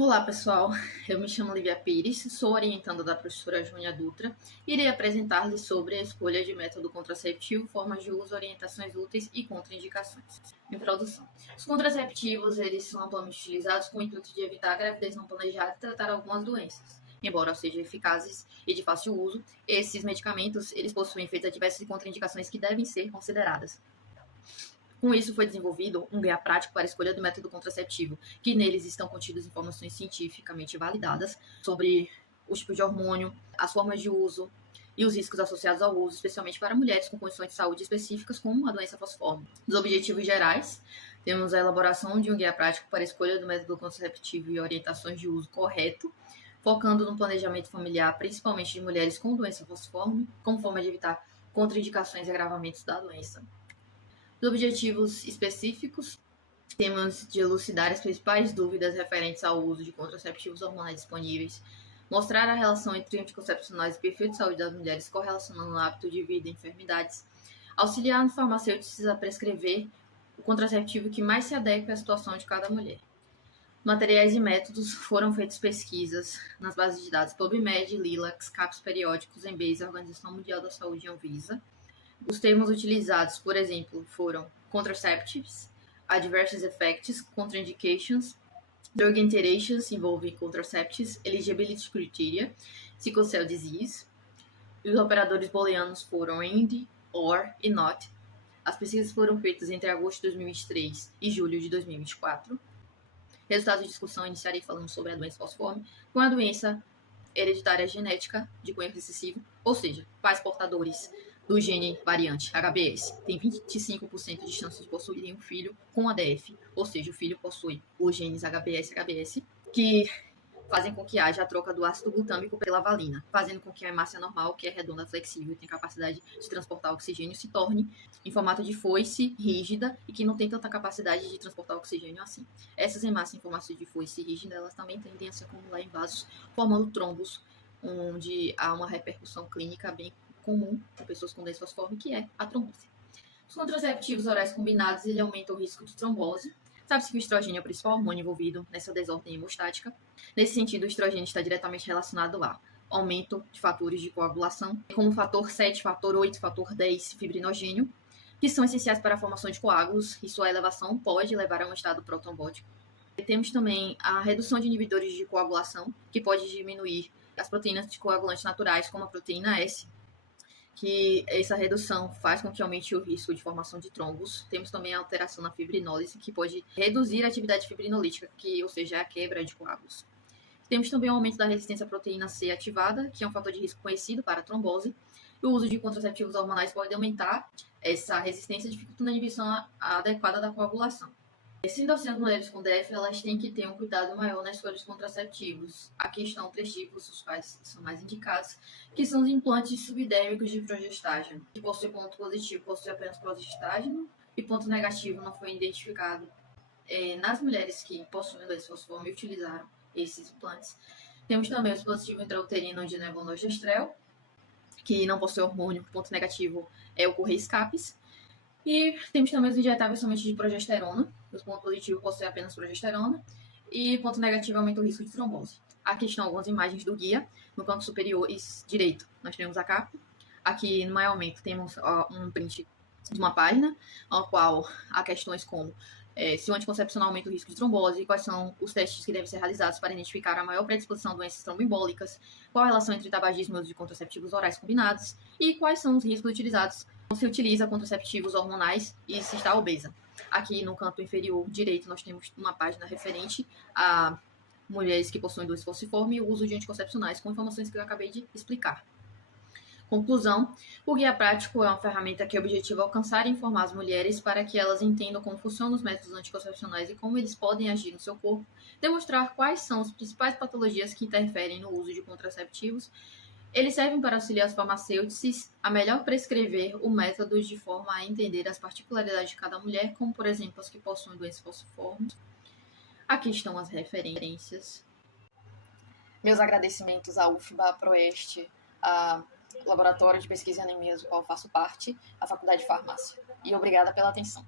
Olá, pessoal. Eu me chamo Lívia Pires, sou orientanda da professora Júnia Dutra e irei apresentar-lhes sobre a escolha de método contraceptivo, formas de uso, orientações úteis e contraindicações. Introdução. Os contraceptivos, eles são amplamente utilizados com o intuito de evitar a gravidez não planejada e tratar algumas doenças. Embora sejam eficazes e de fácil uso, esses medicamentos, eles possuem efeitos adversos e contraindicações que devem ser consideradas. Com isso, foi desenvolvido um guia prático para a escolha do método contraceptivo, que neles estão contidas informações cientificamente validadas sobre os tipos de hormônio, as formas de uso e os riscos associados ao uso, especialmente para mulheres com condições de saúde específicas, como a doença falciforme. Os objetivos gerais, temos a elaboração de um guia prático para a escolha do método contraceptivo e orientações de uso correto, focando no planejamento familiar, principalmente de mulheres com doença falciforme, como forma de evitar contraindicações e agravamentos da doença. Os objetivos específicos, temos de elucidar as principais dúvidas referentes ao uso de contraceptivos hormonais disponíveis, mostrar a relação entre anticoncepcionais e perfil de saúde das mulheres correlacionando o hábito de vida e enfermidades, auxiliar os farmacêuticos a prescrever o contraceptivo que mais se adequa à situação de cada mulher. Materiais e métodos, foram feitas pesquisas nas bases de dados PubMed, Lilacs, CAPs periódicos, Embase, Organização Mundial da Saúde e Anvisa. Os termos utilizados, por exemplo, foram contraceptives, adverse effects, contraindications, drug interactions involving contraceptives, eligibility criteria, sickle cell disease. E os operadores booleanos foram AND, OR e NOT. As pesquisas foram feitas entre agosto de 2023 e julho de 2024. Resultados de discussão, iniciarei falando sobre a doença falciforme, com a doença hereditária genética de cunho recessivo, ou seja, pais portadores do gene variante HBS têm 25% de chance de possuírem um filho com ADF, ou seja, o filho possui os genes HBS e HBS, que fazem com que haja a troca do ácido glutâmico pela valina, fazendo com que a hemácia normal, que é redonda, flexível e tem capacidade de transportar oxigênio, se torne em formato de foice rígida e que não tem tanta capacidade de transportar oxigênio assim. Essas hemácias em formato de foice rígida, elas também tendem a se acumular em vasos, formando trombos, onde há uma repercussão clínica bem comum para pessoas com doença falciforme, que é a trombose. Os contraceptivos orais combinados, ele aumenta o risco de trombose. Sabe-se que o estrogênio é o principal hormônio envolvido nessa desordem hemostática. Nesse sentido, o estrogênio está diretamente relacionado ao aumento de fatores de coagulação, como fator 7, fator 8, fator 10, fibrinogênio, que são essenciais para a formação de coágulos, e sua elevação pode levar a um estado protrombótico. Temos também a redução de inibidores de coagulação, que pode diminuir as proteínas de coagulantes naturais, como a proteína S, que essa redução faz com que aumente o risco de formação de trombos. Temos também a alteração na fibrinólise, que pode reduzir a atividade fibrinolítica, que, ou seja, a quebra de coágulos. Temos também o aumento da resistência à proteína C ativada, que é um fator de risco conhecido para a trombose. E o uso de contraceptivos hormonais pode aumentar essa resistência, dificultando a inibição adequada da coagulação. Sendo assim, as mulheres com DF, elas têm que ter um cuidado maior na escolha dos contraceptivos. Aqui estão 3 tipos, os quais são mais indicados, que são os implantes subdérmicos de progestágeno, que possui ponto positivo, possui apenas progestágeno, e ponto negativo não foi identificado nas mulheres que possuem doença falciforme e utilizaram esses implantes. Temos também o dispositivo intrauterino de levonorgestrel, que não possui hormônio, ponto negativo é o Correia-Escapes. E temos também os injetáveis somente de progesterona. Os pontos positivos possuem apenas progesterona. E ponto negativo aumenta o risco de trombose. Aqui estão algumas imagens do guia. No canto superior direito, nós temos a capa. Aqui no maior-aumento temos um print de uma página, a qual há questões como se o anticoncepcional aumenta o risco de trombose, quais são os testes que devem ser realizados para identificar a maior predisposição a doenças tromboembólicas, qual a relação entre tabagismo e uso de contraceptivos orais combinados, e quais são os riscos utilizados quando se utiliza contraceptivos hormonais e se está obesa. Aqui no canto inferior direito nós temos uma página referente a mulheres que possuem doença falciforme e o uso de anticoncepcionais, com informações que eu acabei de explicar. Conclusão, o guia prático é uma ferramenta que objetiva alcançar e informar as mulheres para que elas entendam como funcionam os métodos anticoncepcionais e como eles podem agir no seu corpo, demonstrar quais são as principais patologias que interferem no uso de contraceptivos. Eles servem para auxiliar os farmacêuticos a melhor prescrever o método de forma a entender as particularidades de cada mulher, como, por exemplo, as que possuem doença falciforme. Aqui estão as referências. Meus agradecimentos à UFBA, à Proeste, a Laboratório de Pesquisa em Anemias, do qual faço parte, a Faculdade de Farmácia. E obrigada pela atenção.